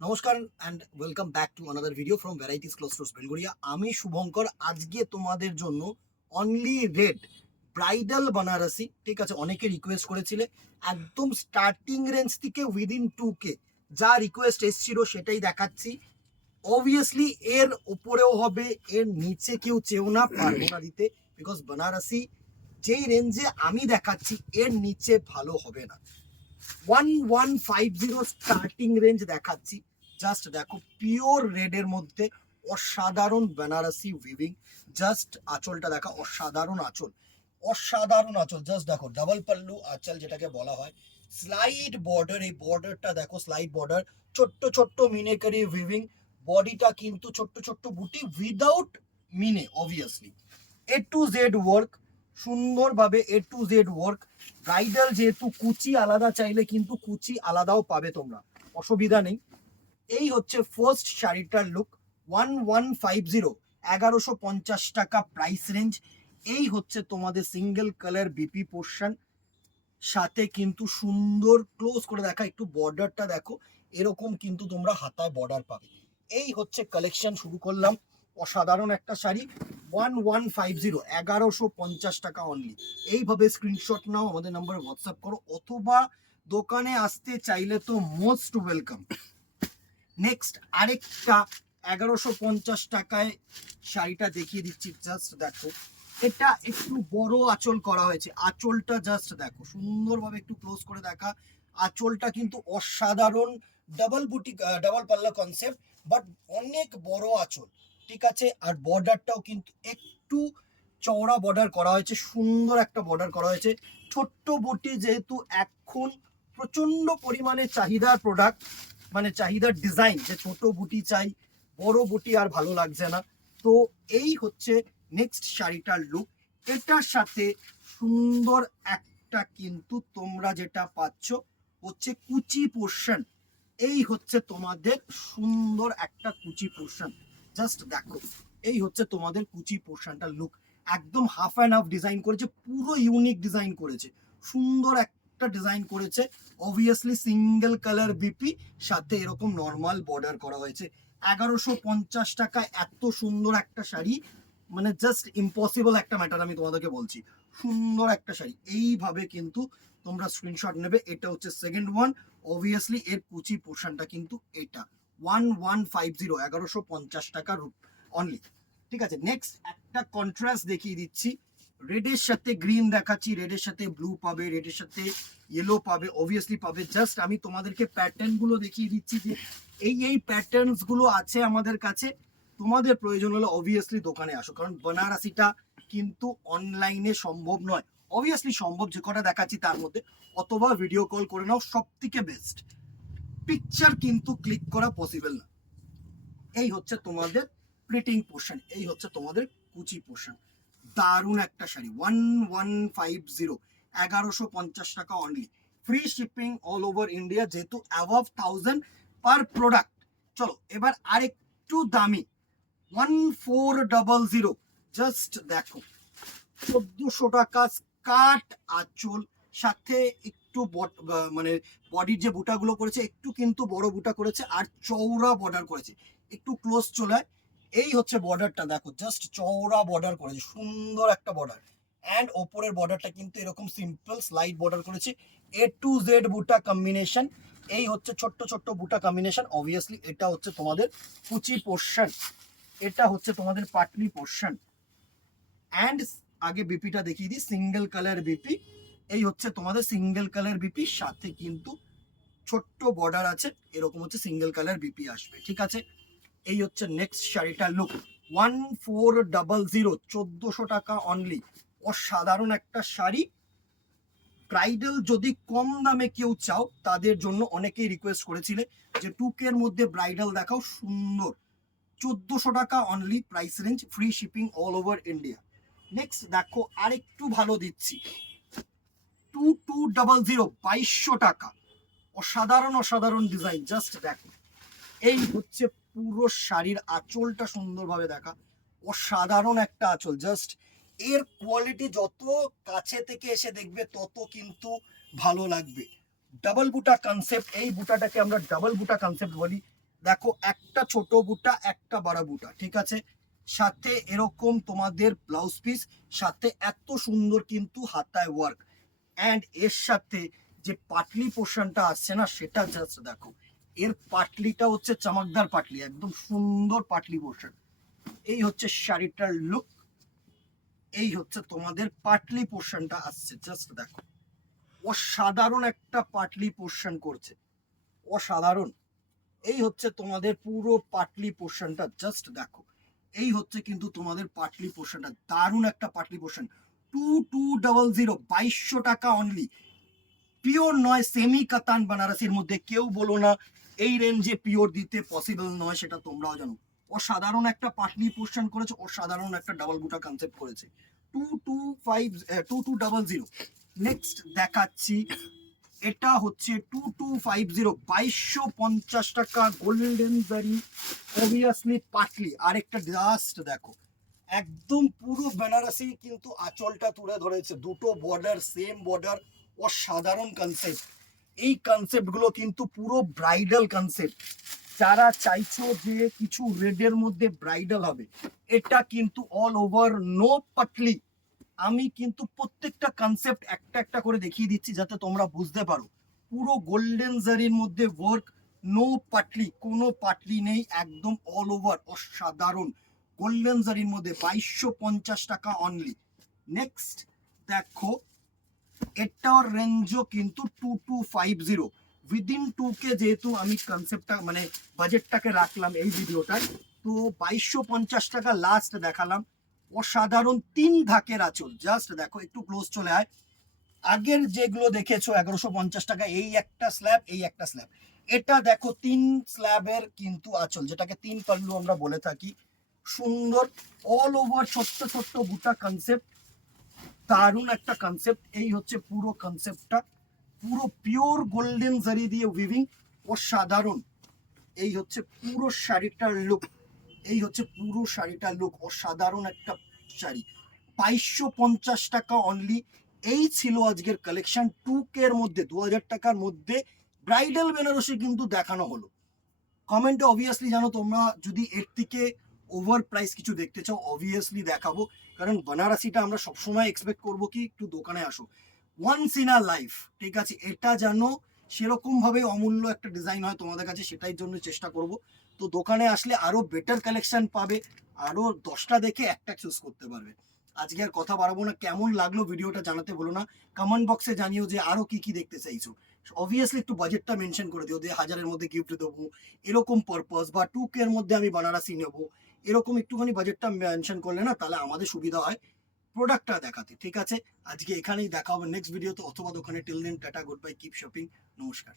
নমস্কার and welcome back to another video from varieties cloth stores Belgharia. আমি শুভঙ্কর। আজকে তোমাদের জন্য অনলি রেড ব্রাইডাল বানারসি, ঠিক আছে, অনেকে রিকোয়েস্ট করেছিলে একদম স্টার্টিং রেঞ্জ থেকে উইদিন 2K যা রিকোয়েস্ট এসছিল সেটাই দেখাচ্ছি। অবভিয়াসলি এর উপরেও হবে, এর নিচে কেউ চেয়েও না, পারবো না দিতে, বিকজ বানারসি যেই রেঞ্জে আমি দেখাচ্ছি এর নিচে ভালো হবে না। 1150 স্টার্টিং রেঞ্জ দেখাচ্ছি। জাস্ট দেখো, পিওর রেড এর মধ্যে অসাধারণ বেনারসি উইভিং। জাস্ট আঁচলটা দেখা, অসাধারণ আঁচল, অসাধারণ আঁচল। জাস্ট দেখো, ডাবল পাল্লু আঁচল যেটাকে বলা হয়। স্লাইড বর্ডার, এই বর্ডারটা দেখো, স্লাইড বর্ডার, ছোট্ট ছোট্ট মিনেকারি উইভিং। বডিটা কিন্তু ছোট্ট ছোট্ট বুটি উইদাউট মিনে, obviously A to Z work, সুন্দরভাবে এ টু জেড ওয়ার্ক। ব্রাইডাল যেহেতু কুচি আলাদা চাইলে কিন্তু কুচি আলাদাও পাবে তোমরা, অসুবিধা নেই। এই হচ্ছে ফার্স্ট শাড়িটার লুক। 1150, 1150 টাকা প্রাইস রেঞ্জ। এই হচ্ছে তোমাদের সিঙ্গেল কালার বিপি পোর্শন, সাথে কিন্তু সুন্দর ক্লোজ করে দেখা, একটু বর্ডারটা দেখো, এরকম কিন্তু তোমরা হাতায় বর্ডার পাবে। এই হচ্ছে কালেকশন, শুরু করলাম। অসাধারণ একটা শাড়ি, 1150, 1150 টাকা অনলি। এইভাবে স্ক্রিনশট নাও, আমাদের নাম্বারে হোয়াটসঅ্যাপ করো, অথবা দোকানে আসতে চাইলে তো মোস্ট ওয়েলকাম। নেক্সট আরেকটা 1150 টাকায় শাড়িটা দেখিয়ে দিচ্ছি। জাস্ট দেখো, এটা একটু বড় আঁচল করা হয়েছে। আঁচলটা জাস্ট দেখো, সুন্দরভাবে একটু ক্লোজ করে দেখা। আঁচলটা কিন্তু অসাধারণ, ডাবল বুটি, ডাবল পাল্লা কনসেপ্ট, বাট অনেক বড় আঁচল, ঠিক আছে। আর বর্ডারটাও কিন্তু একটু চওড়া বর্ডার করা হয়েছে, সুন্দর একটা বর্ডার করা হয়েছে। ছোট্ট বুটি যেহেতু এখন প্রচন্ড পরিমাণে চাহিদার প্রোডাক্ট, মানে চাহিদার ডিজাইন, যে ছোট বুটি চাই, বড় বুটি আর ভালো লাগছে না। তো এই হচ্ছে নেক্সট শাড়িটার লুক। এটার সাথে সুন্দর একটা কিন্তু তোমরা যেটা পাচ্ছ হচ্ছে কুচি পোর্শন। এই হচ্ছে তোমাদের সুন্দর একটা কুচি পোর্শন। জাস্ট দেখো, এই হচ্ছে তোমাদের কুচি পোর্শনটার লুক। একদম হাফ অ্যান্ড হাফ ডিজাইন করেছে, পুরো ইউনিক ডিজাইন করেছে, সুন্দর একটা ডিজাইন করেছে। অবভিয়াসলি সিঙ্গেল কালার বিপি, সাথে এরকম নর্মাল বর্ডার করা হয়েছে। 1150 টাকায় এত সুন্দর একটা শাড়ি, মানে জাস্ট ইম্পসিবল একটা ম্যাটার, আমি তোমাদেরকে বলছি। সুন্দর একটা শাড়ি, এইভাবে কিন্তু তোমরা স্ক্রিনশট নেবে। এটা হচ্ছে সেকেন্ড ওয়ান। অবভিয়াসলি এর কুচি পোর্শনটা কিন্তু এটা 1150, 1150 টাকা অনলি, ঠিক আছে। নেক্সট একটা কন্ট্রাস্ট দেখিয়ে দিচ্ছি। রেডের সাথে গ্রিন দেখাচ্ছি, রেডের সাথে ব্লু পাবে, রেডের সাথে ইয়েলো পাবে, অবভিয়াসলি পাবে। জাস্ট আমি তোমাদেরকে প্যাটার্ন গুলো দেখিয়ে দিচ্ছি যে এই প্যাটার্নস গুলো আছে আমাদের কাছে। তোমাদের প্রয়োজন হলে অবভিয়াসলি দোকানে আসো, কারণ বেনারসিটা কিন্তু অনলাইনে সম্ভব নয়। অবভিয়াসলি সম্ভব, যে কটা দেখাচ্ছি তার মধ্যে, অথবা ভিডিও কল করে নাও, সব থেকে বেস্ট। পিকচার কিন্তু ক্লিক করা পসিবল না। এই হচ্ছে তোমাদের প্রিন্টিং পোর্শন, এই হচ্ছে তোমাদের কুচি পোর্শন। দারুণ একটা শাড়ি, 1150, 1150 টাকা only. Free shipping all over India, যেহেতু অ্যাভাব 1000 পার প্রোডাক্ট। চলো এবার আরেকটু দামি, 1400, জাস্ট দেখো, 1400 টাকা স্কার্ট আঁচল, সাথে একটু মানে বডির যে বুটাগুলো করেছে একটু কিন্তু বড় বুটা করেছে, আর চওড়া বর্ডার করেছে, একটু ক্লোজ চলে। এই হচ্ছে বর্ডারটা দেখো, জাস্ট চওড়া বর্ডার করেছে, সুন্দর একটা বর্ডার। অ্যান্ড ওপরের বর্ডারটা কিন্তু এরকম সিম্পল স্লাইড বর্ডার করেছে, এ টু জেড বুটা কম্বিনেশন। এই হচ্ছে ছোট্ট ছোট্ট বুটা কম্বিনেশন। অবভিয়াসলি এটা হচ্ছে তোমাদের কুচি পোর্শন, এটা হচ্ছে তোমাদের পাটলি পোর্শন। অ্যান্ড আগে বিপিটা দেখিয়ে দিই, সিঙ্গেল কালার বিপি। এই হচ্ছে তোমাদের সিঙ্গেল কালার বিপি, সাথে কিন্তু ছোট্ট বর্ডার আছে, এরকম হচ্ছে সিঙ্গেল কালার বিপি আসবে, ঠিক আছে। এই হচ্ছে নেক্সট শাড়িটার লুক, 1400, 1400 টাকা অনলি। অসাধারণ একটা শাড়ি। ব্রাইডাল যদি কম দামে কেউ চাও, তাদের জন্য অনেকেই রিকোয়েস্ট করেছিলে যে 2K এর মধ্যে ব্রাইডাল দেখাও, সুন্দর। 1400 টাকা only price range, free shipping all over India. Next দেখো, আরেকটু ভালো দিচ্ছি, 2200, 2200 টাকা। অসাধারণ অসাধারণ ডিজাইন, জাস্ট দেখো। এই হচ্ছে পুরো শাড়ির আঁচলটা, সুন্দরভাবে দেখা, অসাধারণ একটা আঁচল। জাস্ট এর কোয়ালিটি যত কাছে থেকে এসে দেখবে তত কিন্তু ভালো লাগবে। ডাবল বুটা কনসেপ্ট, এই বুটাটাকে আমরা ডাবল বুটা কনসেপ্ট বলি। দেখো একটা ছোট বুটা একটা বড় বুটা, ঠিক আছে, সাথে এরকম তোমাদের ব্লাউজ পিস, সাথে এত সুন্দর কিন্তু হাতায় ওয়ার্ক, অ্যান্ড এর সাথে যে পাটলি পোর্শনটা আসছে না সেটা জাস্ট দেখো, এর পাটলিটা হচ্ছে চমকদার পাটলি, একদম সুন্দর পাটলি পোর্শন। এই হচ্ছে শাড়িটার লুক, এই হচ্ছে তোমাদের পাটলি পোর্শনটা আসছে, জাস্ট দেখো অসাধারণ একটা পাটলি পোর্শন করছে, অসাধারণ। এই হচ্ছে তোমাদের পুরো পাটলি পোর্শনটা, জাস্ট দেখো এই হচ্ছে কিন্তু তোমাদের পাটলি পোর্শনটা, দারুণ একটা পাটলি পোর্শন। 2200, 2200 টাকা অনলি, পিওর নয়, সেমি কাতান বানারসির মধ্যে। কেউ বলো না এই রেঞ্জে পিওর দিতে পসিবল নয়, সেটা তোমরাও জানো। অসাধারণ একটা পাটলি পোর্শন করেছে, অসাধারণ একটা ডাবল বুটা কনসেপ্ট করেছে। 2200। নেক্সট দেখাচ্ছি, এটা হচ্ছে 2250, 2250 টাকা, গোল্ডেন জারি, অবভিয়াসলি পাটলি। আরেকটা জাস্ট দেখো, একদম পুরো বেনারসি কিন্তু আঁচলটা তুলে ধরেছে, দুটো বর্ডার, সেম বর্ডার, অসাধারণ কনসেপ্ট। এই কনসেপ্ট গুলো কিন্তু পুরো ব্রাইডাল কনসেপ্ট। যারা চাইছো যে কিছু রেডের মধ্যে ব্রাইডাল হবে, এটা কিন্তু অল ওভার নো পাটলি। আমি কিন্তু প্রত্যেকটা কনসেপ্ট একটা একটা করে দেখিয়ে দিচ্ছি যাতে তোমরা বুঝতে পারো। পুরো গোল্ডেন জারির মধ্যে ওয়ার্ক, নো পাটলি, কোনো পাটলি নেই, একদম অল ওভার অসাধারণ গোল্ডেন জারির মধ্যে 2250 টাকা অনলি। নেক্সট দেখো, এটার রেঞ্জও কিন্তু 2250, উইদিন 2K, যেহেতু আমি কনসেপ্টটা মানে বাজেটটাকে রাখলাম এই ভিডিওটায়, তো 2250 টাকা লাস্ট দেখালাম। অসাধারণ 3 ধাকের আঁচল, জাস্ট দেখো, একটু ক্লোজ চলে আয়। আগের যেগুলো দেখেছো 1150 টাকা, এই একটা স্ল্যাব, এই একটা স্ল্যাব, এটা দেখো 3 স্ল্যাবের কিন্তু আঁচল, যেটাকে 3 পাল্লু আমরা বলে থাকি। সুন্দর অল ওভার ছোট্ট ছোট্ট বুটা কনসেপ্ট, দারুণ একটা কনসেপ্ট। এই হচ্ছে পুরো কনসেপ্টটা, পুরো পিওর গোল্ডেন জারি দিয়ে উইভিং, অসাধারণ। এই হচ্ছে পুরো শাড়িটার লুক, এই হচ্ছে পুরো শাড়িটার লুক, অসাধারণ একটা শাড়ি। 2250 টাকা অনলি। এই ছিল আজকের কালেকশন 2K এর মধ্যে, 2000 টাকার মধ্যে ব্রাইডাল বেনারসি কিন্তু দেখানো হলো। কমেন্টে অবভিয়াসলি জানো, তোমরা যদি এর থেকে ওভার প্রাইস কিছু দেখতে চাও অবভিয়াসলি দেখাবো, কারণ বেনারসিটা আমরা সবসময় এক্সপেক্ট করবো কি একটু দোকানে আসো, ওয়ান্স ইন আ লাইফ, ঠিক আছে, এটা যেন সেরকম ভাবে অমূল্য একটা ডিজাইন হয় তোমাদের কাছে, সেটাই জন্য চেষ্টা করব। তো দোকানে আসলে আরো বেটার কালেকশন পাবে, আরো 10টা দেখে একটা চুজ করতে পারবে। আজকে আর কথা বাড়াবো না, কেমন লাগলো ভিডিওটা জানাতে বলো না, কমেন্ট বক্সে জানিও যে আরো কি কি দেখতে চাইছো। অবভিয়াসলি একটু বাজেটটা মেনশন করে দিও, যে 1000-এর মধ্যে গিফট দেবো এরকম পারপাস, বা 2K এর মধ্যে আমি বানারসি নেবো, এরকম একটুখানি বাজেটটা মেনশন করলে না, তাহলে আমাদের সুবিধা হয় প্রোডাক্টটা দেখাতে। ঠিক আছে, আজকে এখানেই দেখা হবে নেক্সট ভিডিওতে অথবা দোকানে। Till then tata, goodbye, keep shopping, নমস্কার।